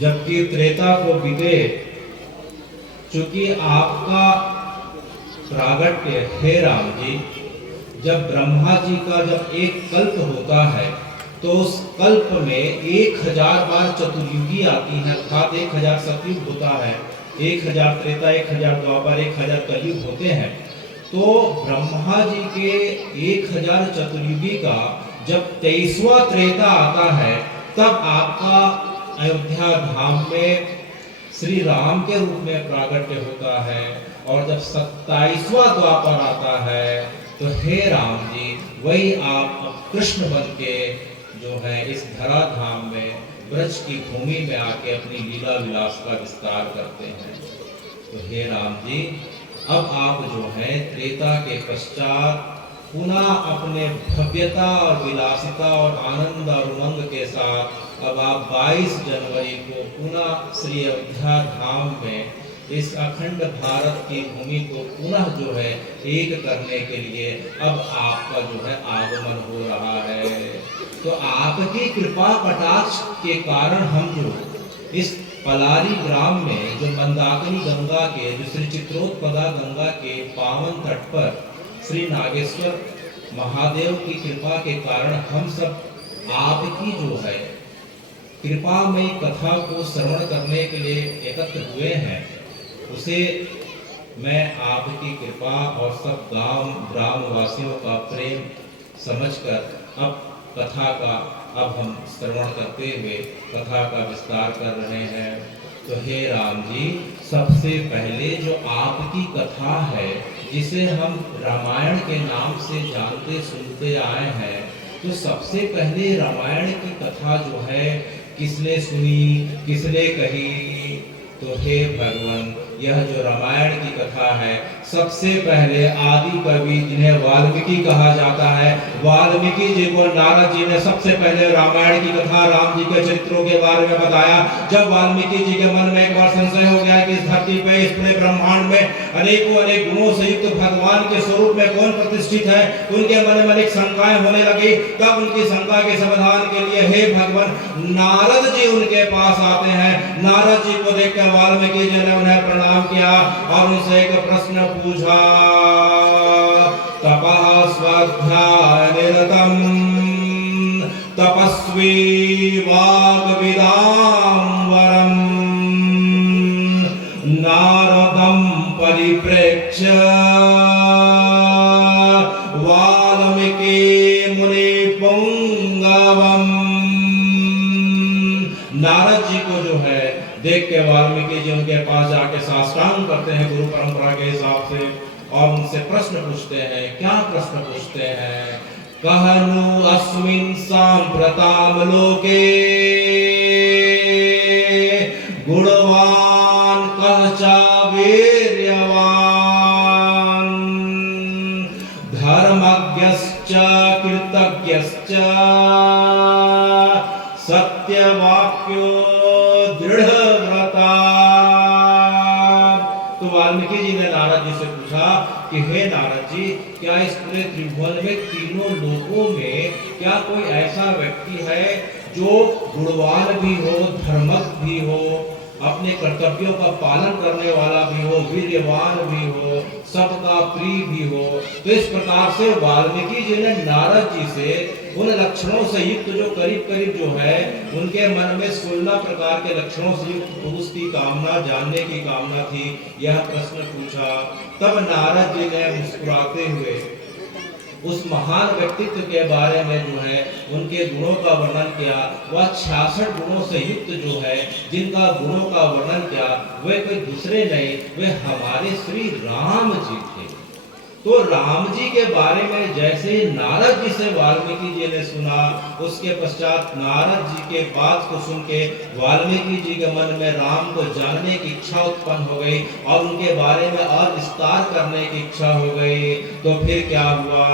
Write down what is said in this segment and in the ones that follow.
जबकि त्रेता को बीते चूंकि आपका प्रागट्य है राम जी, जब ब्रह्मा जी का जब एक कल्प होता है तो उस कल्प में 1000 बार चतुर्युगी आती है, अर्थात 1000 सतयुग होता है, 1000 त्रेता, 1000 द्वापर, 1000 कलयुग होते हैं। तो ब्रह्मा जी के 1000 चतुर्युगी का जब 23वां त्रेता आता है तब आपका अयोध्या धाम में श्री राम के रूप में प्रागट्य होता है। और जब 27वां द्वापर आता है तो हे राम जी, वही आप अब कृष्ण बन के जो है इस धरा धाम में ब्रज की भूमि में आके अपनी लीला विलास का विस्तार करते हैं। तो हे राम जी, अब आप जो है त्रेता के पश्चात पुनः अपने भव्यता और विलासिता और आनंद और उमंग के साथ अब आप 22 जनवरी को पुनः श्री अयोध्या धाम में इस अखंड भारत की भूमि को पुनः जो है एक करने के लिए अब आपका जो है आगमन हो रहा है। तो आपकी कृपा कटाक्ष के कारण हम जो इस पलारी ग्राम में जो मंदाकिनी गंगा के जो श्री चित्रोत्पदा गंगा के पावन तट पर श्री नागेश्वर महादेव की कृपा के कारण हम सब आपकी जो है कृपामयी कथा को श्रवण करने के लिए एकत्र हुए हैं, उसे मैं आपकी कृपा और सब गांव ग्रामवासियों का प्रेम समझकर अब कथा का अब हम श्रवण करते हुए कथा का विस्तार कर रहे हैं। तो हे राम जी, सबसे पहले जो आपकी कथा है जिसे हम रामायण के नाम से जानते सुनते आए हैं, तो सबसे पहले रामायण की कथा जो है किसने सुनी, किसने कही? तो हे भगवान, यह जो रामायण की कथा है सबसे पहले आदि कवि जिन्हें वाल्मीकि कहा जाता है, वाल्मीकि जी को नारद जी ने सबसे पहले रामायण की कथा राम जी के चरित्रों के बारे में बताया। जब वाल्मीकि जी के मन में एक बार संशय हो गया कि इस धरती पे इस पूरे ब्रह्मांड में अनेकों अनेक गुणों से युक्त भगवान के स्वरूप में कौन प्रतिष्ठित है, उनके मन में अनेक शंकाएं होने लगी। तब उनकी शंका के समाधान के लिए हे भगवान, नारद जी उनके पास आते हैं। नारद जी को देखकर वाल्मीकि जी ने उन्हें प्रणाम किया और उनसे एक प्रश्न पूछा। तपः स्वाध्याय निरतम तपस्वी वाग्विदां वरम नारदं परिप्रेक्ष्य वाल्मीकि मुनि पुंगवम। नारद जी को जो है देख के वाल्मीकि जी उनके पास जाके साष्टांग करते हैं गुरु परंपरा के हिसाब से और उनसे प्रश्न पूछते हैं। क्या प्रश्न पूछते हैं? कहनु अस्मिन् सांप्रताम लोके गुणवान कह चा वीर्यवान धर्मज्ञश्च कृतज्ञश्च सत्यवाक्यो दृढ़व्रता। तो वाल्मीकि जी ने नारद जी से पूछा कि हे नारद जी, क्या इस पूरे त्रिभुवन में तीनों लोकों में क्या कोई ऐसा व्यक्ति है जो गुणवान भी हो, धर्मज्ञ भी हो, अपने कर्तव्यों का पालन करने वाला भी हो, वीर्यवान भी हो, सबका प्रिय भी हो? तो इस प्रकार से वाल्मीकि जी ने नारद जी से उन लक्षणों से युक्त जो करीब करीब जो है उनके मन में 16 प्रकार के लक्षणों से युक्त पुरुष की कामना जानने की कामना थी, यह प्रश्न पूछा। तब नारद जी ने मुस्कुराते हुए उस महान व्यक्तित्व के बारे में जो है उनके गुणों का वर्णन किया। वह 66 गुणों से युक्त जो है जिनका गुणों का वर्णन किया, वे कोई दूसरे नहीं, वे हमारे श्री राम जी थे। तो राम जी के बारे में जैसे ही नारद जी से वाल्मीकि जी ने सुना, उसके पश्चात नारद जी के बात को सुन के वाल्मीकि जी के मन में राम को जानने की इच्छा उत्पन्न हो गई और उनके बारे में और विस्तार करने की इच्छा हो गई। तो फिर क्या हुआ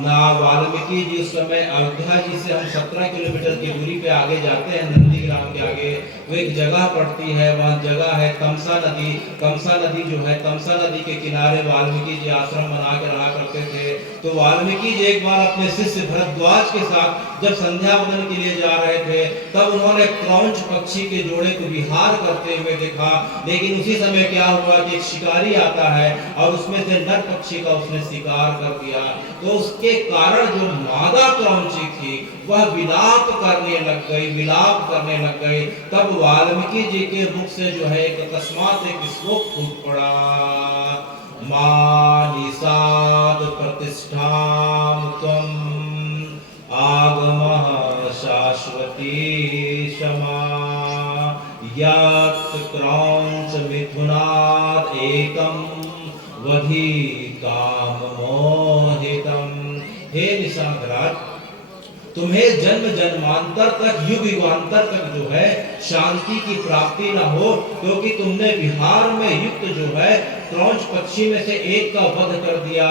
ना, वाल्मीकि जी उस समय अयोध्या जी से हम 17 किलोमीटर की दूरी पे आगे जाते हैं, नंदीग्राम के आगे। वो एक जगह पड़ती है, वहाँ जगह है तमसा नदी। तमसा नदी जो है, तमसा नदी के किनारे वाल्मीकि जी आश्रम बना के रहा करते थे। तो वाल्मीकि जी एक बार अपने शिष्य भरद्वाज के साथ जब संध्या वंदन के लिए जा रहे थे, तब उन्होंने क्रौंच पक्षी के जोड़े को विहार करते हुए देखा। लेकिन उसी समय क्या हुआ कि एक शिकारी आता है और उसमें से नर पक्षी का उसने शिकार कर दिया। तो उसके कारण जो मादा क्रौंची थी वह विलाप करने लग गई, विलाप करने लग गई। तब वाल्मीकि जी के मुख से जो है एक अकस्मात एक श्लोक फूट पड़ा, मां निषाद प्रतिष्ठां त्वं आगमः शाश्वती क्षमा, यत् क्रौंच मिथुनात् एकं वधि काम मोहितम। हे निषादराज, तुम्हें जन्म जन्मांतर तक, युग युगांतर तक जो है शांति की प्राप्ति न हो, क्योंकि तुमने विहार में युक्त जो है क्रौंच पक्षी में से एक का वध कर दिया।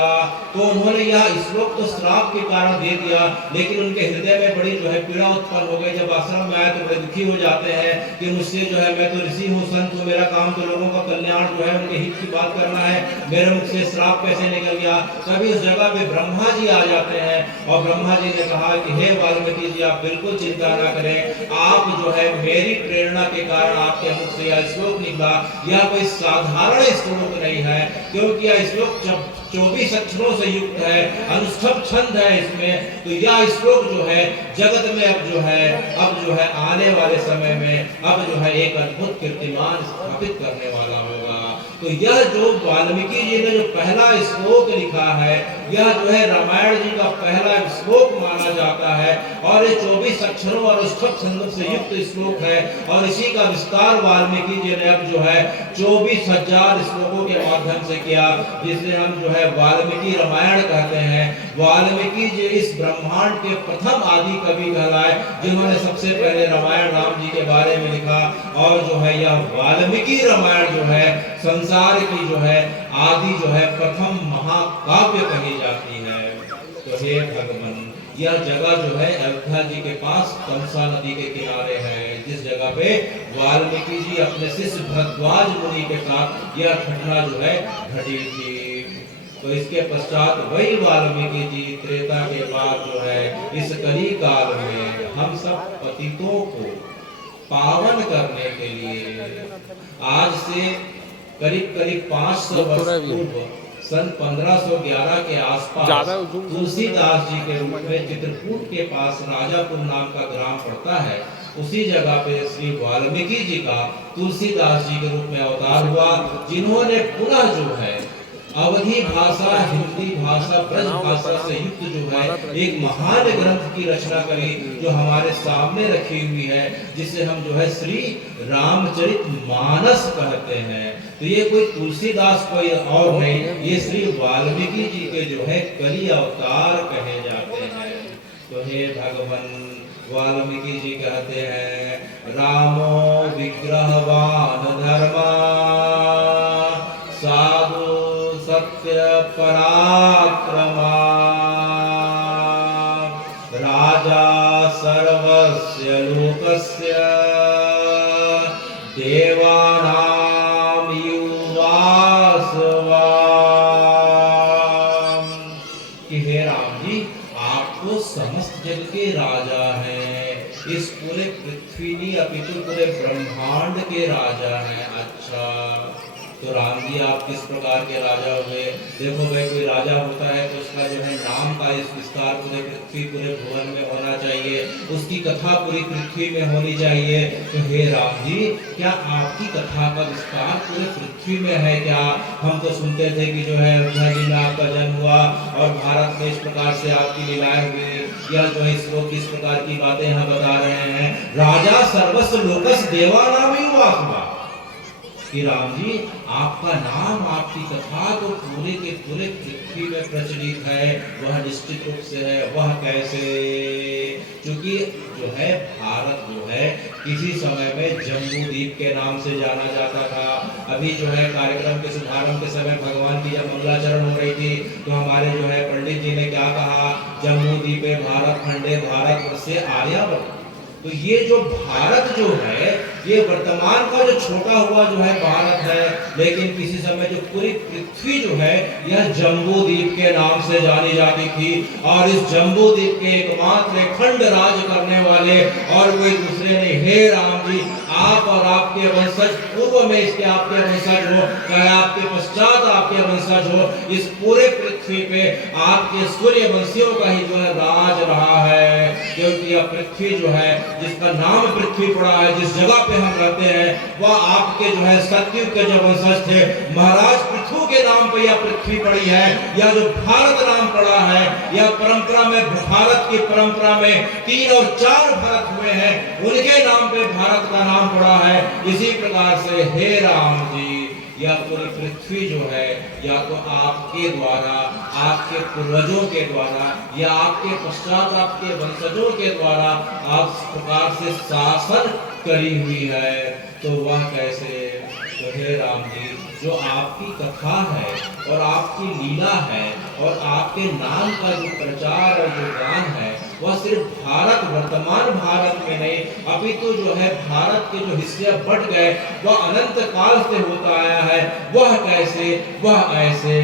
तो उन्होंने यह श्लोक तो श्राप के कारण दे दिया, लेकिन उनके हृदय में बड़ी जो है पीड़ा उत्पन्न हो गई। जब आश्रम में आए तो बड़े दुखी हो जाते हैं कि मुझसे जो है, मैं तो ऋषि हूँ, संत हूँ, मेरा काम तो लोगों का कल्याण जो है, उनके हित की बात करना है, मेरे मुख से श्राप कैसे निकल गया। तभी उस जगह पे ब्रह्मा जी आ जाते हैं और ब्रह्मा जी ने कहा कि हे वाल्मीकि जी, आप बिल्कुल चिंता ना करें, आप जो है मेरी प्रेरणा के कारण आपके मुख से यह श्लोक निकला। यह कोई साधारण श्लोक नहीं है, क्योंकि यह श्लोक 24 अक्षरों से युक्त है, अनुष्ठव छंद है इसमें। तो यह श्लोक जो है जगत में अब जो है आने वाले समय में अब जो है एक अद्भुत कीर्तिमान स्थापित करने वाला होगा। तो यह जो वाल्मीकि जी ने जो पहला श्लोक लिखा है, यह जो है रामायण जी का पहला श्लोक माना जाता है और ये 24 अक्षरों और अनुष्ठव छंद से युक्त श्लोक है। और इसी का विस्तार वाल्मीकि जी ने अब जो है 24,000 श्लोकों के माध्यम से किया, जिसे हम जो है वाल्मीकि रामायण कहते हैं। वाल्मीकि जी इस ब्रह्मांड के प्रथम आदि कवि कहलाए, जिन्होंने सबसे पहले रामायण राम जी के बारे में लिखा। और जो है यह वाल्मीकि रामायण जो है संसार की जो है आदि जो है प्रथम महाकाव्य कही जाती है। तो हे भगवान, यह जगह जो है अयोध्या जी के पास तमसा नदी के किनारे है, जिस जगह पे वाल्मीकि जी अपने शिष्य भरद्वाज मुनि के साथ यह घटना जो है घटी थी। तो इसके पश्चात वही वाल्मीकि जी त्रेता के बाद जो है इस कली काल में हम सब पतितों को पावन करने के लिए आज से करीब 500 वर्ष पूर्व सन 1511 के आसपास तुलसीदास जी के रूप में चित्रकूट के पास राजापुर नाम का ग्राम पड़ता है, उसी जगह पे श्री वाल्मीकि जी का तुलसीदास जी के रूप में अवतार हुआ, जिन्होंने पुनः जो है अवधी भाषा, हिंदी भाषा, ब्रज भाषा से युक्त जो है एक महान ग्रंथ की रचना करी, जो हमारे सामने रखी हुई है, जिसे हम जो है श्री रामचरितमानस कहते हैं। तो ये कोई तुलसीदास कोई और नहीं, ये श्री वाल्मीकि जी के जो है कली अवतार कहे जाते हैं। तो हे भगवान, वाल्मीकि जी कहते हैं, रामो विग्रहवान धर्मा साधु सत्य पराक्रमा, राजा सर्वस्य लोकस्य देवानां युवास्वा। कि हे राम जी, आप तो समस्त जग के राजा हैं, इस पूरे पृथ्वी नहीं अपितु पूरे ब्रह्मांड के राजा हैं। अच्छा, तो राम जी आप किस प्रकार के राजा हुए? देखो भाई, कोई राजा होता है तो उसका जो है नाम का इस विस्तार पूरे पृथ्वी पूरे भुवन में होना चाहिए, उसकी कथा पूरी पृथ्वी में होनी चाहिए। तो हे राम जी, क्या आपकी कथा का विस्तार पूरे पृथ्वी में है क्या? हम तो सुनते थे कि जो है अयोध्या जी में आपका जन्म हुआ और भारत में इस प्रकार से आपकी लीलाएं हुई। यह जो है श्लोक इस प्रकार की बातें यहाँ बता रहे हैं, राजा सर्वस्व लोकस देवानाम युवास्मा। कि राम जी, आपका नाम, आपकी कथा तो पूरे के पूरे पृथ्वी में प्रचलित है, वह निश्चित रूप से है। वह कैसे? क्योंकि जो है भारत जो है किसी समय में जम्बू द्वीप के नाम से जाना जाता था। अभी जो है कार्यक्रम के शुभारंभ के समय भगवान की जब मंगलाचरण हो रही थी, तो हमारे जो है पंडित जी ने क्या कहा, जम्बू द्वीपे भारत खंडे भारत वर्षे आर्यावर्त। तो ये जो भारत जो है ये वर्तमान का जो छोटा हुआ जो है भारत है, लेकिन किसी समय जो पूरी पृथ्वी जो है यह जम्बू द्वीप के नाम से जानी जाती थी। और इस जम्बू द्वीप के एकमात्र खंड राज करने वाले और कोई दूसरे नहीं, हे राम जी, आप और आपके वंशज, पूर्व में इसके आपके वंशज हो, चाहे आपके पश्चात आपके वंशज हो, इस पूरे पृथ्वी पे आपके सूर्यवंशियों का ही जो है राज रहा है। क्योंकि यह पृथ्वी जो है, जिसका नाम पृथ्वी पड़ा है, जिस जगह पे हम रहते हैं, वह आपके जो है सतयुग के जो वंशज थे, महाराज पृथु के नाम पे यह पृथ्वी पड़ी है। यह जो भारत नाम पड़ा है, यह परंपरा में, भारत की परंपरा में 3 और 4 भारत हुए हैं, उनके नाम पे भारत का नाम पड़ा है। इसी प्रकार से हे राम जी, या पूरी पृथ्वी जो है या तो आपके द्वारा, आपके पूर्वजों के द्वारा या आपके पश्चात आपके वंशजों के द्वारा आप इस प्रकार से शासन करी हुई है, तो वह कैसे? तो हे राम जी, जो आपकी कथा है और आपकी लीला है और आपके नाम का जो प्रचार और जो गान है, वह सिर्फ भारत, वर्तमान भारत में नहीं, अपितु जो है भारत के जो हिस्से बट गए, वह अनंत काल से होता आया है। वह कैसे? वह ऐसे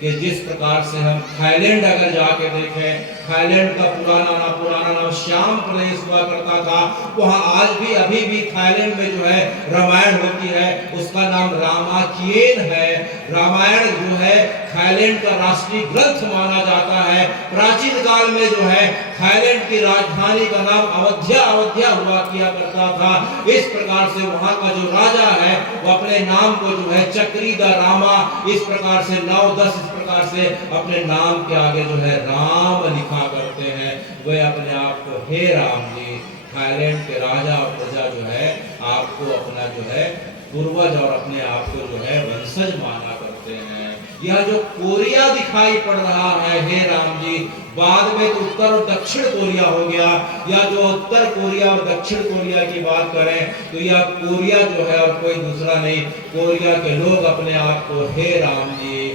कि जिस प्रकार से हम थाईलैंड अगर जाके देखें, थाईलैंड का पुराना नाम श्याम प्रदेश हुआ करता था। वहाँ आज भी, अभी भी थाईलैंड में जो है रामायण होती है, उसका नाम रामाकियन है। रामायण जो है थाईलैंड का राष्ट्रीय ग्रंथ माना जाता है। प्राचीन काल में जो है थाईलैंड की राजधानी का नाम अवध्या हुआ किया करता था। इस प्रकार से वहाँ का जो राजा है, वो अपने नाम को जो है चक्री द रामा, इस प्रकार से 9-10 इस प्रकार से अपने नाम के आगे जो है राम लिखा करते हैं। वे अपने आप को हे राम जी, थाईलैंड के राजा और प्रजा जो है आपको अपना जो है पूर्वज और अपने आप को जो है वंशज माना करते हैं। यह जो कोरिया दिखाई पड़ रहा है, हे राम जी, बाद में तो उत्तर और दक्षिण कोरिया हो गया। या जो उत्तर कोरिया और दक्षिण कोरिया की बात करें तो यह कोरिया जो है और कोई दूसरा नहीं, कोरिया के लोग अपने आप को हे राम जी,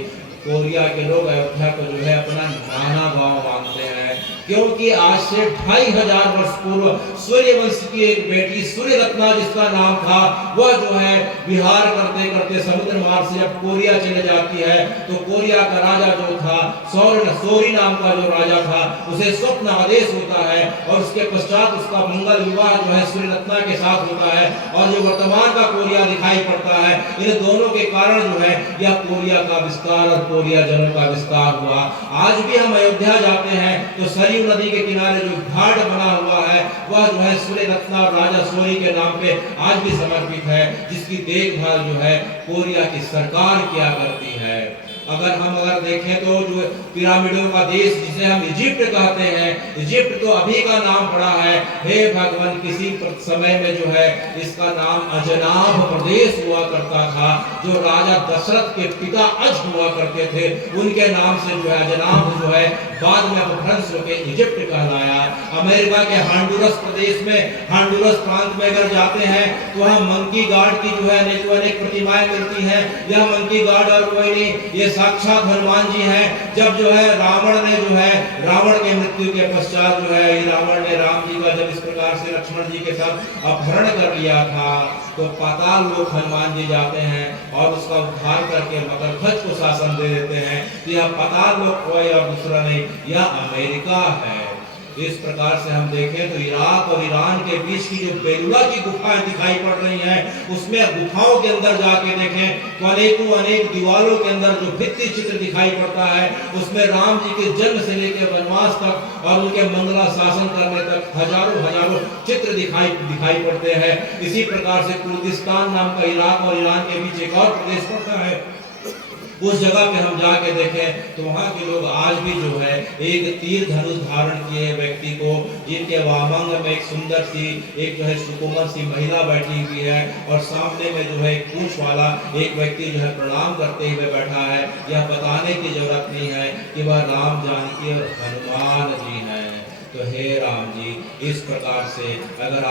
कोरिया के लोग अयोध्या को जो है अपना नाना गांव मानते हैं। क्योंकि आज से 2500 वर्ष पूर्व सूर्यवंश की एक बेटी सूर्यरत्ना जिसका नाम था, वह जो है विहार करते करते समुद्र मार्ग से जब कोरिया चले जाती है, तो कोरिया का राजा जो था, सोरी नाम का जो राजा था, उसे स्वप्न आदेश होता है और उसके पश्चात उसका मंगल विवाह जो है सूर्यरत्ना के साथ होता है। और जो वर्तमान का कोरिया दिखाई पड़ता है, इन दोनों के कारण जो है यह कोरिया का विस्तार और कोरिया जनों का विस्तार हुआ। आज भी हम अयोध्या जाते हैं तो सरयू नदी के किनारे जो घाट बना हुआ है, वह जो है सूर्यरत्ना और राजा सोरी के नाम पे आज भी समर्पित है, जिसकी देखभाल जो है कोरिया की सरकार किया करती है। अगर देखें तो जो पिरामिडों का देश जिसे हम इजिप्ट कहते हैं, इजिप्ट तो अभी का नाम पड़ा है। हे भगवान, किसी समय में जो है इसका नाम अजनाभ प्रदेश हुआ करता था। जो राजा दशरथ के पिता अज हुआ करते थे, उनके नाम से जो है अजनाभ जो है बाद में अपभ्रंश होकर इजिप्ट कहलाया। अमेरिका के हांडुरस प्रदेश में, हांडुरस प्रांत में अगर जाते हैं तो वहाँ मंकी गार्ड की जो है अनेक प्रतिमाएं मिलती हैं। यह मंकी गार्ड और कोई नहीं, ये साक्षात हनुमान जी हैं। जब जो है रावण ने जो है, रावण के मृत्यु के पश्चात जो है रावण ने राम जी का जब इस प्रकार से लक्ष्मण जी के साथ अपहरण कर लिया था, तो पाताल लोक हनुमान जी जाते हैं और उसका उद्धार करके मगरध्वज को शासन दे देते हैं। तो यह पाताल लोक कोई और दूसरा नहीं, यह अमेरिका है। इस प्रकार से हम देखें तो इराक और ईरान के बीच की जो बेलूरा की गुफाएं दिखाई पड़ रही हैं, उसमें गुफाओं के अंदर जाके देखें तो अनेक दीवारों के अंदर जो भित्ति चित्र दिखाई पड़ता है, उसमें राम जी के जन्म से लेकर वनवास तक और उनके मंगला शासन करने तक हजारों चित्र दिखाई पड़ते हैं। इसी प्रकार से कुर्दिस्तान नाम का इराक और ईरान के बीच एक और प्रदेश पड़ता है। उस जगह पे हम जाके देखें तो वहाँ के लोग आज भी जो है एक तीर धनुष धारण किए व्यक्ति को, जिनके वामांग में एक सुंदर सी, एक जो है सुकोमल सी महिला बैठी हुई है और सामने में जो है पूंछ वाला एक व्यक्ति जो है प्रणाम करते हुए बैठा है। यह बताने की जरूरत नहीं है कि वह राम जानकी और हनुमान जी हैं। तो हे राम जी, इस प्रकार से अगर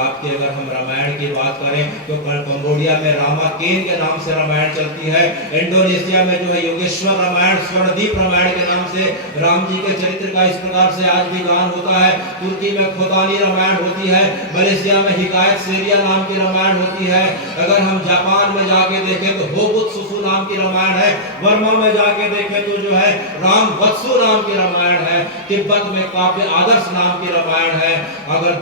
हम रामायण की बात करें तो कंबोडिया में रामाकेन के नाम से रामायण चलती है। इंडोनेशिया में जो है योगेश्वर रामायण, स्वर्णदीप रामायण के नाम से राम जी के चरित्र का इस प्रकार से आज भी गान होता है। तुर्की में खोतानी रामायण होती है। मलेशिया में हिकायत सेरिया नाम की रामायण होती है। अगर हम जापान में जाके देखें तो होबुत्सुसु नाम की रामायण है। बर्मा में जाके देखें तो जो है राम वत्सु नाम की रामायण है। तिब्बत में काव्य आदर्श नाम की रामायण है। अगर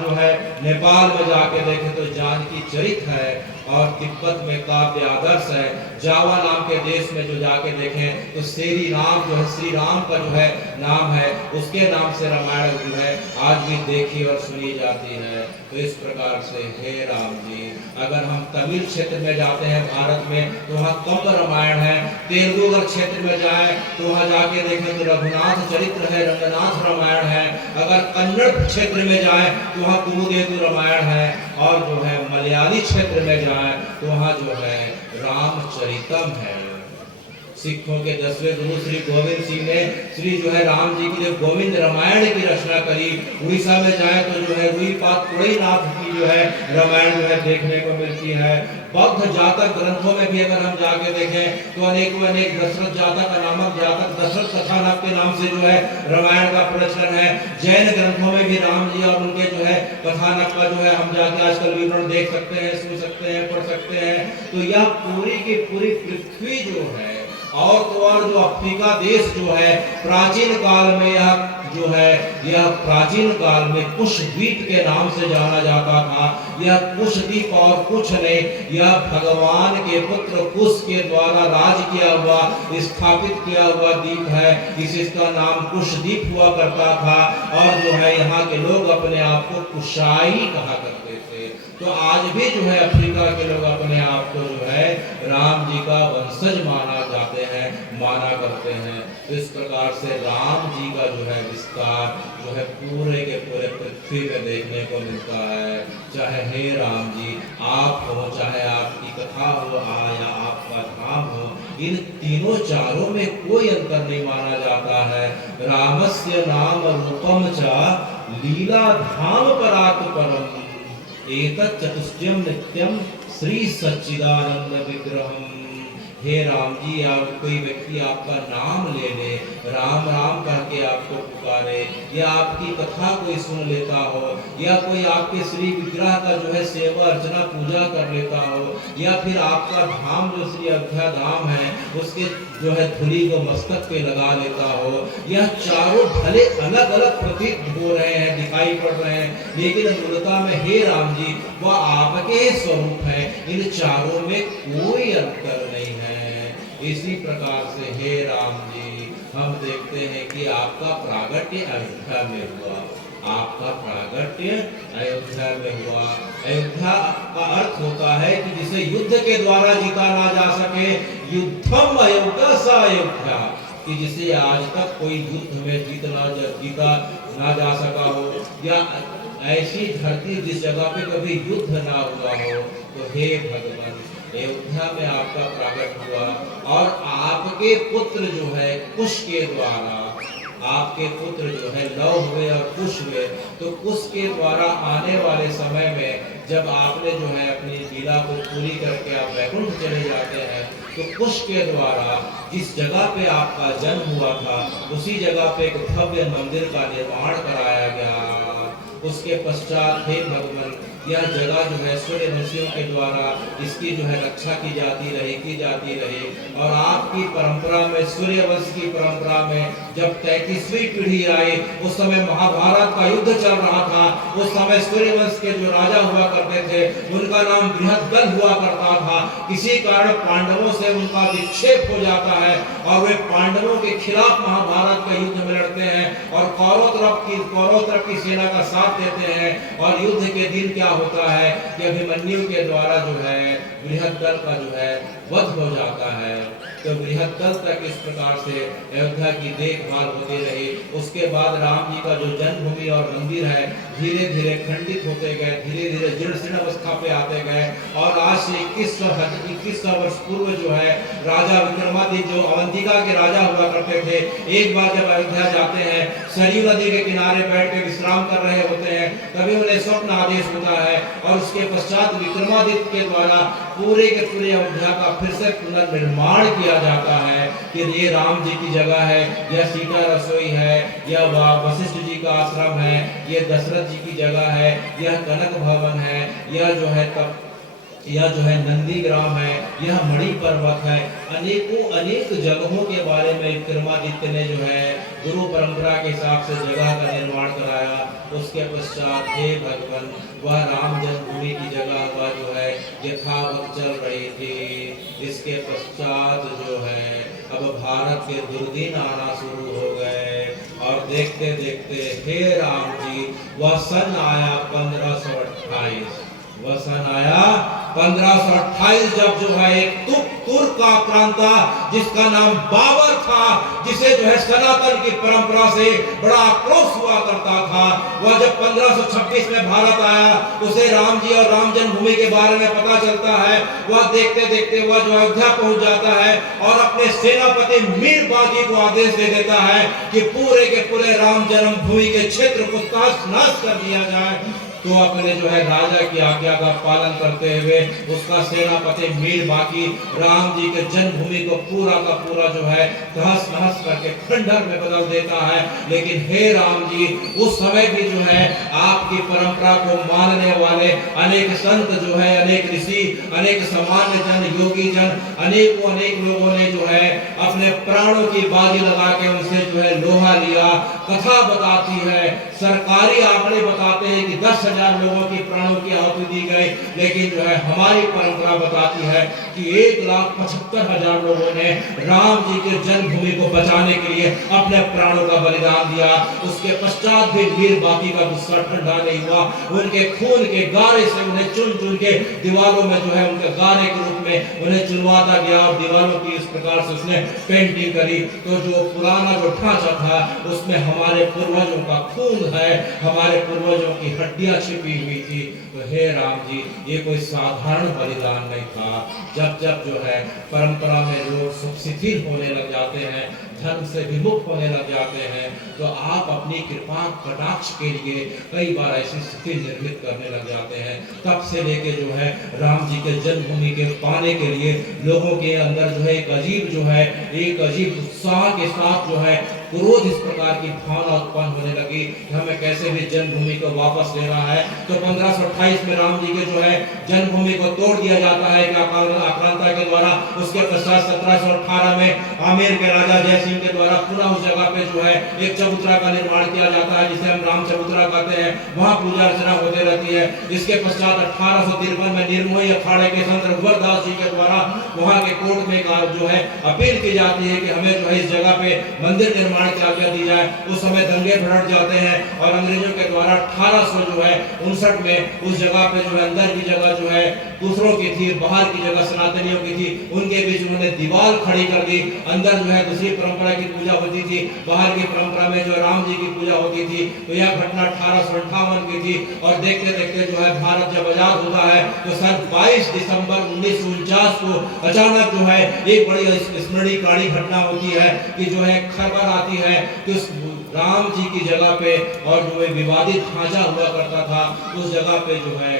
जो है नेपाल में जाके देखें तो जानकी चरित है और तिब्बत में काव्य आदर्श है। जावा नाम के देश में जो जाके देखें तो श्री राम जो है, श्री राम का जो है नाम है, उसके नाम से रामायण जो है आज भी देखी और सुनी जाती है। तो इस प्रकार से हे राम जी, अगर हम तमिल क्षेत्र में जाते हैं भारत में तो वहाँ कंब रामायण है। तेलुगु अगर क्षेत्र में जाए तो वहाँ जाके देखें तो रघुनाथ चरित्र है, रंगनाथ रामायण है। अगर कन्नड़ क्षेत्र में जाए तो वहाँ कुमुदेतु रामायण है। और जो है मलयाली क्षेत्र में जाए तो वहाँ जो है रामचरितम है। सिखों के 10वें गुरु श्री गोविंद सिंह ने श्री जो है राम जी की जो गोविंद रामायण की रचना करी। उड़ीसा में जाए तो जो है रुईपातुड़ईनाथ की जो है रामायण जो है देखने को मिलती है। बौद्ध जातक ग्रंथों में भी अगर हम जाके देखें तो अनेक दशरथ जातक नामक जातक दशरथ कथानक के नाम से जो है रामायण का प्रचलन है। जैन ग्रंथों में भी राम जी और उनके जो है कथानक का जो है हम जाके आजकल विवरण देख सकते हैं, सुन सकते हैं, पढ़ सकते हैं। तो यह पूरी की पूरी पृथ्वी जो है और तो और जो अफ्रीका देश जो है प्राचीन काल में यह प्राचीन काल में कुशद्वीप के नाम से जाना जाता था। यह कुशद्वीप और कुछ ने यह भगवान के पुत्र कुश के द्वारा राज किया हुआ, स्थापित किया हुआ द्वीप है। इसका नाम कुशद्वीप हुआ करता था और जो है यहाँ के लोग अपने आप को कुशाई कहा करते थे। तो आज भी जो है अफ्रीका के लोग अपने आप को जो है राम जी का वंशज माना करते हैं। तो इस प्रकार से राम जी का जो है विस्तार जो है पूरे के पूरे पृथ्वी में देखने को मिलता है। चाहे हे राम जी आप हो, चाहे आपकी कथा हो या आपका धाम हो, इन तीनों चारों में कोई अंतर नहीं माना जाता है। रामस्य नाम रूपम च लीला धाम परात परम एतत् चतुष्टयम नित्यम श्री सच्चिदानंद विग्रहम। हे राम जी, आप कोई व्यक्ति आपका नाम ले ले, राम राम करके आपको पुकारे, या आपकी कथा कोई सुन लेता हो, या कोई आपके श्री विग्रह का जो है सेवा अर्चना पूजा कर लेता हो, या फिर आपका धाम जो श्री अयोध्या धाम है उसके जो है धूली को मस्तक पे लगा लेता हो। यह चारों भले अलग अलग प्रतीत हो रहे हैं, दिखाई पड़ रहे हैं, लेकिन मूलता में हे राम जी वह आपके स्वरूप है। इन चारों में कोई अंतर नहीं है। इसी प्रकार से हे राम जी हम देखते हैं कि आपका प्रागट्य अयोध्या में हुआ। आपका प्रागट्य अयोध्या में हुआ। अयोध्या का अर्थ होता है कि जिसे युद्ध के द्वारा जीता ना जा सके, युद्धम अयोध्या स अयोध्या, कि जिसे आज तक कोई युद्ध में जीता ना जा सका हो, या ऐसी धरती जिस जगह पे कभी युद्ध ना हुआ हो। तो हे भगवान, अयोध्या में आपका प्रागट हुआ और आपके पुत्र जो है कुश के द्वारा, आपके पुत्र जो है लव हुए और कुश हुए। तो कुश के द्वारा आने वाले समय में जब आपने जो है अपनी लीला को पूरी करके आप वैकुंठ चले जाते हैं, तो कुश के द्वारा जिस जगह पे आपका जन्म हुआ था उसी जगह पे एक भव्य मंदिर का निर्माण कराया गया। उसके पश्चात हे भगवान यह जगह जो है सूर्यवंशियों के द्वारा इसकी जो है रक्षा की जाती रही और आपकी परंपरा में, सूर्यवंश की परंपरा में जब 33वीं पीढ़ी आई, उस समय महाभारत का युद्ध चल रहा था। उस समय सूर्यवंश के जो राजा हुआ करते थे उनका नाम बृहद्दल हुआ करता था। किसी कारण पांडवों से उनका विक्षेप हो जाता है और वे पांडवों के खिलाफ महाभारत का युद्ध में लड़ते हैं और कौरव तरफ की सेना का साथ देते हैं। और युद्ध के दिन क्या होता है कि अभिमन्यु के द्वारा जो है बृहद्दल का जो है वध हो जाता है। तो बृहद कल तक इस प्रकार से अयोध्या की देखभाल होती रही। उसके बाद राम जी का जो जन्मभूमि और मंदिर है धीरे धीरे खंडित होते गए, धीरे धीरे जीर्ण शीर्ण अवस्था पे आते गए। और आज से 2100 वर्ष पूर्व जो है राजा विक्रमादित्य जो अवंतिका के राजा हुआ करते थे, एक बार जब अयोध्या जाते हैं, सरयू नदी के किनारे बैठ के विश्राम कर रहे होते हैं, तभी उन्हें स्वप्न आदेश होता है और उसके पश्चात विक्रमादित्य के द्वारा पूरे के पूरे अयोध्या का फिर से पुनर्निर्माण किया जाता है कि ये राम जी की जगह है, यह सीता रसोई है, यह वशिष्ठ जी का आश्रम है, यह दशरथ जी की जगह है, यह कनक भवन है, यह जो है नंदी ग्राम है, यह मणि पर्वत है। अनेक जगहों के बारे में विक्रमादित्य ने जो है गुरु परंपरा के हिसाब से जगह का निर्माण कराया। उसके पश्चात हे भगवान वह राम जन्मभूमि की जगह वह जो है यथावत चल रही थी। इसके पश्चात जो है अब भारत के दुर्दिन आना शुरू हो गए और देखते देखते हे राम जी वह सन आया 1528। वह सन आया 1528 जब जो है एक तुर्क आक्रांता जिसका नाम बाबर था, जिसे जो है सनातन की परंपरा से बड़ा आक्रोश हुआ करता था, वह जब 1526 में भारत आया, उसे राम जी और राम जन्मभूमि के बारे में पता चलता है। वह देखते देखते वह जो अयोध्या पहुंच जाता है और अपने सेनापति मीर बाजी को आदेश दे देता है कि पूरे के पूरे राम जन्मभूमि के क्षेत्र को तहस नहस कर दिया जाए। तो अपने जो है राजा की आज्ञा का पालन करते हुए उसका सेनापति मीर बाकी राम जी के जन्मभूमि को पूरा का पूरा जो है तहस नहस करके खंडहर में बदल देता है। लेकिन हे राम जी उस समय भी जो है आपकी परंपरा को मानने वाले अनेक संत जो है, अनेक ऋषि, अनेक सामान्य जन, योगी जन, अनेक लोगों ने जो है अपने प्राणों की बाजी लगा के उनसे जो है लोहा लिया। कथा बताती है, सरकारी आंकड़े बताते हैं कि 10,000 लोगों की प्राणों की आहुति दी गई, लेकिन जो है हमारी परंपरा बताती है कि 1,75,000 लोगों ने राम जी के जन्मभूमि को बचाने के लिए अपने प्राणों का बलिदान दिया। उसके पश्चात भी वीर बाकी का गुस्सा ठंडा नहीं हुआ। उनके खून के गारे से उन्हें चुन चुन के दीवारों में जो है उनके गारे के रूप में उन्हें चुनवाता गया और दीवारों की इस प्रकार से उसने पेंटिंग करी। तो जो पुराना जो ढांचा था उसमें हमारे पूर्वजों का खून है, हमारे पूर्वजों की हड्डियां छिपी हुई थी। तो हे राम जी ये कोई साधारण बलिदान नहीं था। जब जब जो है परंपरा में लोग शिथिल होने लग जाते हैं, धर्म से विमुख होने लग जाते हैं, तो आप अपनी कृपा कटाक्ष के लिए कई बार ऐसी स्थिति निर्मित करने लग जाते हैं। तब से लेके जो है राम जी के जन्मभूमि के पाने के लिए लोगों के अंदर जो है एक अजीब उत्साह के साथ जो है क्रोध इस प्रकार की भावना उत्पन्न होने लगी कि हमें कैसे भी जन्मभूमि को वापस लेना है। तो 1528 में राम जी के जो है जन्मभूमि को तोड़ दिया जाता है आक्रांता के द्वारा। उसके पश्चात 1718 में आमेर के राजा जय सिंह के द्वारा पुनः उस जगह पे जो है एक चबूतरा का निर्माण किया जाता है, जिसे हम राम चबूतरा कहते हैं। वहां पूजा अर्चना होती रहती है। इसके पश्चात 1853 में निर्मोही अखाड़े के संत रघुवरदास जी के द्वारा वहां के कोर्ट में जो है अपील की जाती है कि हमें जो है इस जगह पे मंदिर निर्माण की आज्ञा दी जाए। उस समय दंगे भड़क जाते हैं और अंग्रेजों के द्वारा 1859 में उस जगह पे जो है अंदर की जगह जो है दूसरों की थी, बाहर की जगह सनातनियों की थी, उनके बीच उन्होंने दीवार खड़ी कर दी। अंदर जो है दूसरी परंपरा की पूजा होती थी, बाहर की परंपरा में जो राम जी की पूजा होती थी। तो यह घटना 1858 की थी और देखते देखते जो है भारत जब आजाद होता है तो सन 22 दिसंबर 1949 को अचानक जो है एक बड़ी स्मरणीय घटना होती है कि जो है खबर आती है कि उस राम जी की जगह पे और जो विवादित ढांचा हुआ करता था उस जगह पे जो है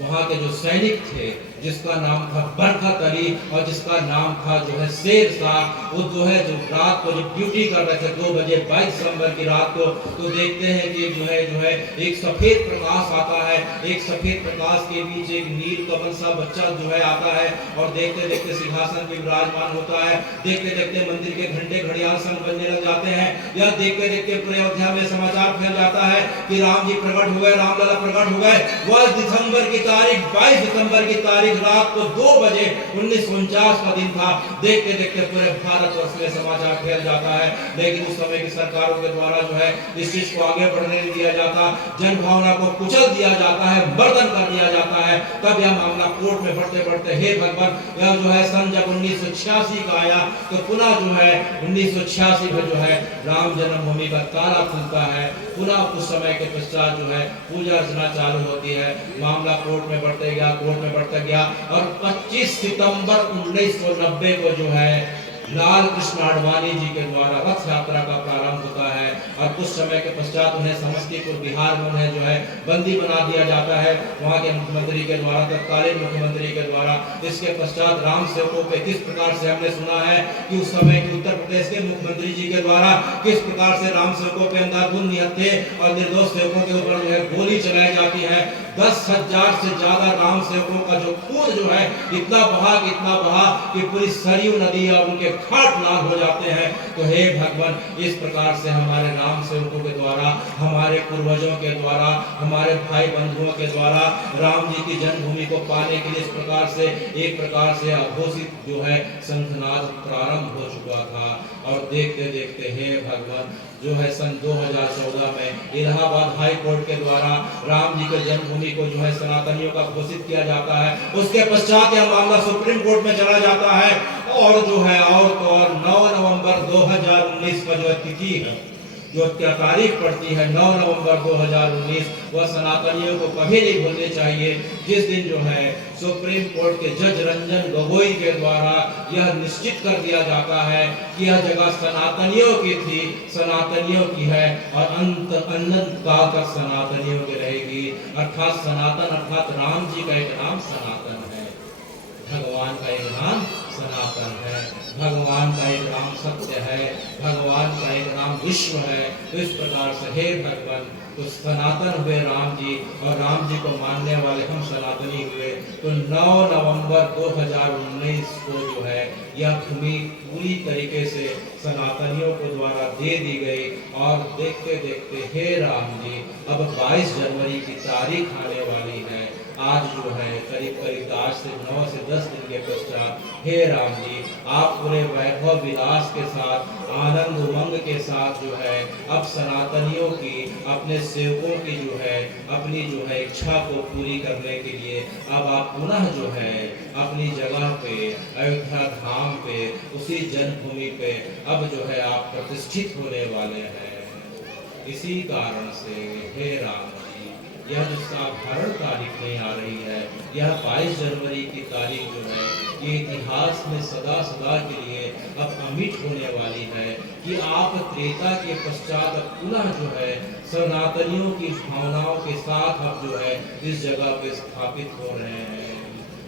वहां के जो सैनिक थे जिसका नाम था बरकत अली और जिसका नाम था जो है शेर शाह, वो जो है जो रात को जब ड्यूटी कर रहे थे 2 बजे 22 दिसंबर की रात को, तो देखते हैं कि जो है एक सफेद प्रकाश आता है। एक सफेद प्रकाश के बीच एक नील कमल सा बच्चा जो है आता है और देखते देखते सिंहासन पे विराजमान होता है। देखते देखते मंदिर के घंटे घड़ियाल संग बजने लग जाते हैं। यह देखते देखते पूरे अयोध्या में समाचार फैल जाता है कि राम जी प्रकट हो गए, रामलला प्रकट हो गए। वह दिसंबर की तारीख 22 दिसंबर की तारीख तारीख रात को 2 बजे 1949 का दिन था। देखते देखते पूरे भारतवर्ष में समाचार फैल जाता है, लेकिन उस समय की सरकारों के द्वारा जो है इस चीज को आगे बढ़ने नहीं दिया जाता, जन भावना को कुचल दिया जाता है, मर्दन कर दिया जाता है। तब यह मामला कोर्ट में बढ़ते बढ़ते हे भगवान, यह जो है सन जब 1986 का आया तो पुनः जो है 1986 में जो है राम जन्मभूमि का ताला खुलता है। पुनः कुछ समय के पश्चात जो है पूजा अर्चना चालू होती है। मामला कोर्ट में बढ़ते गया, कोर्ट में बढ़ता गया और 25 सितंबर 1990 को जो है लाल कृष्ण आडवाणी जी के द्वारा रथ यात्रा का प्रारंभ होता है और कुछ समय के पश्चात उन्हें समस्तीपुर बिहार में उन्हें जो है बंदी बना दिया जाता है वहां के मुख्यमंत्री के द्वारा, तत्कालीन मुख्यमंत्री के द्वारा। इसके पश्चात राम सेवकों पे किस प्रकार से हमने सुना है कि उस समय के उत्तर प्रदेश के मुख्यमंत्री जी के द्वारा किस प्रकार से राम सेवकों पे अंधाधुंध निहत्थे और निर्दोष सेवकों के ऊपर जो है गोली चलाई जाती है। 10,000 से ज्यादा राम सेवकों का जो खून जो है इतना बहा कि पूरी सरयू नदी और उनके घाट लाल हो जाते हैं। तो हे भगवान, इस प्रकार से हमारे राम सेवकों के द्वारा, हमारे पूर्वजों के द्वारा, हमारे भाई बंधुओं के द्वारा राम जी की जन्मभूमि को पाने के लिए इस प्रकार से एक प्रकार से अघोषित जो है शंखनाद प्रारंभ हो चुका था। और देखते देखते हे भगवान जो है सन 2014 में इलाहाबाद हाई कोर्ट के द्वारा राम जी के जन्मभूमि को जो है सनातनियों का घोषित किया जाता है। उसके पश्चात यह मामला सुप्रीम कोर्ट में चला जाता है और जो है और 9 नवंबर 2019 का जो है तिथि है, जो क्या तारीख पड़ती है 9 नवंबर 2019, वह सनातनियों को कभी नहीं भूलनी चाहिए, जिस दिन जो है सुप्रीम कोर्ट के जज रंजन गोगोई के द्वारा यह निश्चित कर दिया जाता है कि यह जगह सनातनियों की थी, सनातनियों की है और अनंत काल तक सनातनियों की रहेगी। अर्थात सनातन अर्थात राम जी का एक नाम सनातन है, भगवान का एक नाम सनातन है, भगवान का एक नाम सत्य है, भगवान का एक नाम विश्व है। तो इस प्रकार से हे भगवान, तो सनातन हुए राम जी और राम जी को मानने वाले हम सनातनी हुए। तो 9 नवंबर 2019 को जो है यह भूमि पूरी तरीके से सनातनियों के द्वारा दे दी गई। और देखते देखते हे राम जी, अब 22 जनवरी की तारीख आने वाली है। आज जो है करीब 8 से 9 से 10 दिन के पश्चात हे राम जी, आप पूरे वैभव विलास के साथ, आनंद उमंग के साथ जो है अब सनातनियों की, अपने सेवकों की जो है अपनी जो है इच्छा को पूरी करने के लिए अब आप पुनः जो है अपनी जगह पे अयोध्या धाम पे, उसी जन्मभूमि पे अब जो है आप प्रतिष्ठित होने वाले हैं। इसी कारण से हे राम जी, यह जो साधारण तारीख नहीं आ रही है, यह 22 जनवरी की तारीख जो है ये इतिहास में सदा सदा के लिए अब अमिट होने वाली है कि आप त्रेता के पश्चात अब पुनः जो है सनातनियों की भावनाओं के साथ अब जो है इस जगह पे स्थापित हो रहे हैं।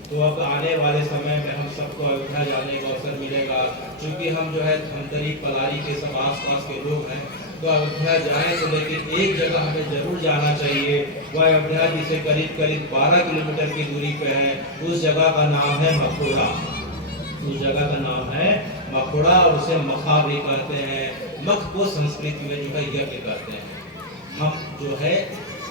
तो अब आने वाले समय में हम सबको अयोध्या जाने का अवसर मिलेगा, क्योंकि हम जो है धमतरी पलारी के सब आसपास के लोग हैं। तो अयोध्या जाएं तो लेकिन एक जगह हमें जरूर जाना चाहिए, वह अयोध्या जी से करीब 12 किलोमीटर की दूरी पे है। उस जगह का नाम है मखोड़ा। उस जगह का नाम है मखोड़ा और उसे मखा भी कहते हैं। मख को संस्कृत में जो है यज्ञ कहते हैं। हम जो है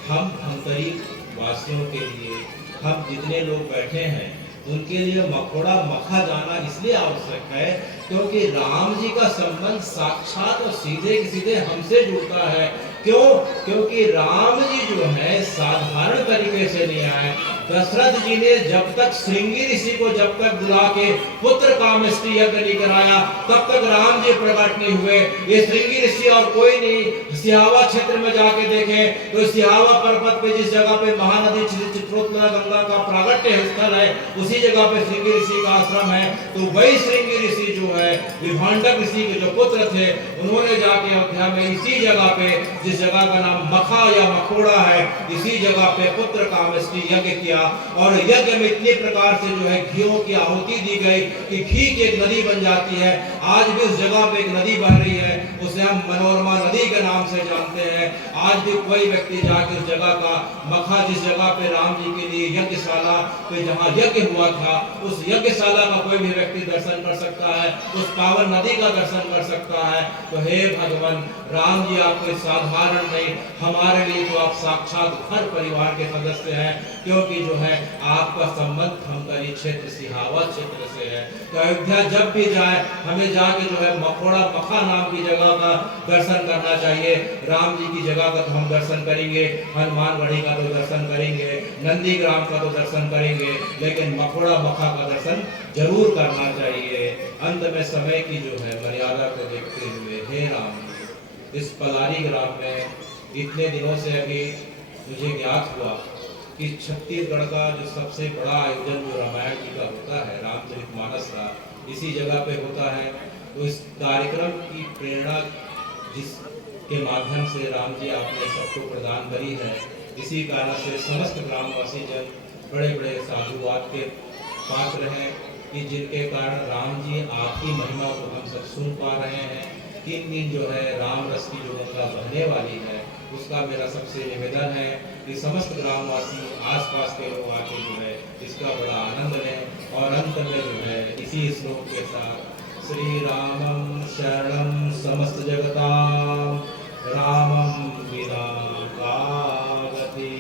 हम धमतरी वासियों के लिए, हम जितने लोग बैठे हैं उनके लिए मखोड़ा मखा जाना इसलिए आवश्यक है क्योंकि राम जी का संबंध साक्षात और सीधे सीधे हमसे जुड़ता है। क्यों? क्योंकि राम जी जो है साधारण तरीके से नहीं आए। दशरथ जी ने जब तक श्रृंगी ऋषि को जब तक बुला के पुत्र कामेष्टि यज्ञ नहीं कराया तब तक राम जी प्रकट नहीं हुए। ये श्रृंगी ऋषि और कोई नहीं। सिहावा क्षेत्र में जाके देखें तो सिहावा पर्वत पे जिस जगह पे महानदी चित्रोत्तरा गंगा का प्रागट्य स्थल है उसी जगह पे श्रृंगी ऋषि का आश्रम है। तो वही श्रृंगी ऋषि जो है विभांडक ऋषि के जो पुत्र थे उन्होंने जाके अयोध्या में इसी जगह पे, जिस जगह का नाम मखा या मखोड़ा है, इसी जगह पे पुत्र कामेष्टि यज्ञ किया। और यज्ञ में इतने प्रकार से जो है घीओं की आहुति दी गई कि घी की एक नदी बन जाती है। आज भी उस जगह पे एक नदी बह रही है, उसे हम मनोरमा नदी के नाम से जानते हैं। आज भी कोई व्यक्ति जाके उस जगह का मखा, जिस जगह पे राम जी के लिए यज्ञशाला पे जहाँ यज्ञ हुआ था, उस यज्ञशाला का कोई भी व्यक्ति दर्शन कर सकता है, उस पावन नदी का दर्शन कर सकता है। तो हे भगवान, राम जी आप कोई साधारण नहीं, हमारे लिए तो आप साक्षात घर परिवार के सदस्य हैं, क्योंकि जो है आपका संबंध धमतरी परिक्षेत्र सिहावा क्षेत्र से है। तो अयोध्या जब भी जाए हमें जाके जो है मखोड़ा मखा नाम की जगह का दर्शन करना चाहिए। राम जी की जगह का तो हम दर्शन करेंगे, हनुमानगढ़ी का तो दर्शन करेंगे, नंदीग्राम का तो दर्शन करेंगे, लेकिन मखोड़ा मखा का दर्शन जरूर करना चाहिए। अंत में समय की जो है मर्यादा को देखते हुए, हे राम, इस पलारी ग्राम में इतने दिनों से अभी मुझे ज्ञात हुआ कि छत्तीसगढ़ का जो सबसे बड़ा आयोजन जो रामायण जी का होता है, रामचरितमानस का, इसी जगह पे होता है। तो इस कार्यक्रम की प्रेरणा जिसके माध्यम से राम जी आपने सबको प्रदान करी है, इसी कारण से समस्त ग्रामवासी जन बड़े बड़े साधुवाद के पात्र हैं कि जिनके कारण राम जी आपकी महिमा को हम सब सुन पा रहे हैं। 3 दिन जो है राम रस की जो गंगा बहने वाली है, उसका मेरा सबसे निवेदन है कि समस्त ग्रामवासी आसपास के लोग आके जो है इसका बड़ा आनंद लें। और अंत में जो है इसी श्लोक के साथ, श्री रामं शरणं समस्त जगतां रामं विना कागति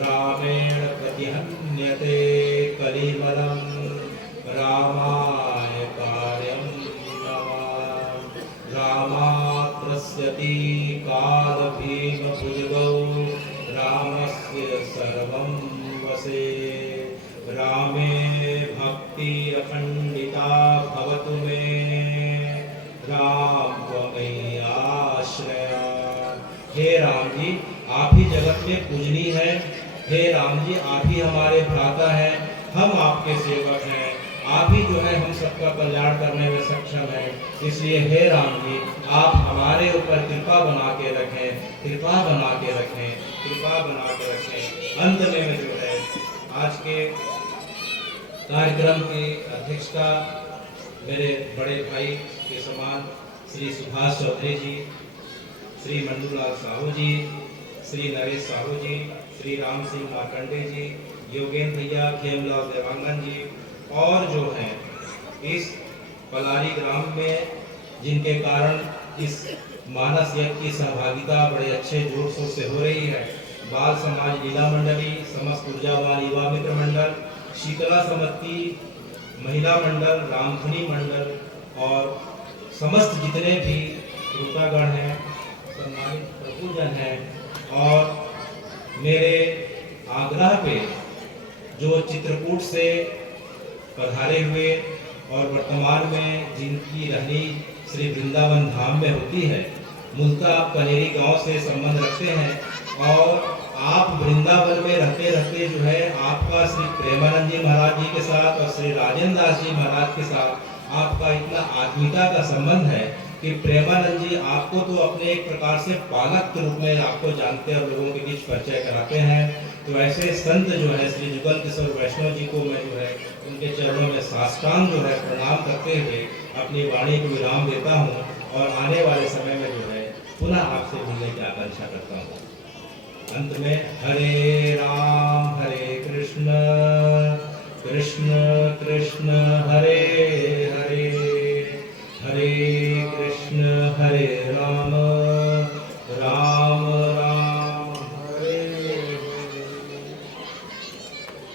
रामेण प्रतिहन्यते कलिमलं रामाय कार्यं नमः रामात्रस्यति कालभीमभुजगौ रामस्य सर्वं वसे रामे भक्ति अखंडिता भवतु मे राम त्वमयि आश्रया। हे राम जी, आप ही जगत में पूजनीय है। हे राम जी, आप ही हमारे भ्राता हैं, हम आपके सेवक हैं। आप ही जो है हम सबका कल्याण करने में सक्षम है। इसलिए हे राम जी, आप हमारे ऊपर कृपा बना के रखें, कृपा बना के रखें, कृपा बना के रखें। अंत में जो है आज के कार्यक्रम की अध्यक्षता मेरे बड़े भाई के समान श्री सुभाष चौधरी जी, श्री मंडूलाल साहू जी, श्री नरेश साहू जी, श्री राम सिंह मार्कंडे जी, योगेंद्र भैया, खेमलाल देवांगन जी, और जो हैं इस पलारी ग्राम में जिनके कारण इस मानस यज्ञ की सहभागिता बड़े अच्छे जोर शोर से हो रही है। बाल समाज लीला मंडली, समस्त ऊर्जावान युवा मित्र मंडल, शीतला समिति महिला मंडल, रामधनी मंडल और समस्त जितने भी श्रोतागण हैं, सम्मानित प्रभुजन हैं, और मेरे आग्रह पे जो चित्रकूट से पधारे हुए और वर्तमान में जिनकी रहनी श्री वृंदावन धाम में होती है, मूलतः आप कनेरी गांव से संबंध रखते हैं और आप वृंदावन में रहते रहते जो है आपका श्री प्रेमानंद जी महाराज जी के साथ और श्री राजेंद्र दास जी महाराज के साथ आपका इतना आत्मीयता का संबंध है कि प्रेमानंद जी आपको तो अपने एक प्रकार से पालक के रूप में आपको जानते हैं और लोगों के बीच परिचय कराते हैं। तो ऐसे संत जो है श्री जुगल किशोर वैष्णव जी को मैं जो है उनके चरणों में साष्टांग जो है प्रणाम करते हुए अपनी वाणी को विराम देता हूँ और आने वाले समय में जो है पुनः आपसे मिलने की आकांक्षा करता हूँ। अंत में हरे कृष्ण कृष्ण कृष्ण हरे हरे, हरे कृष्ण हरे राम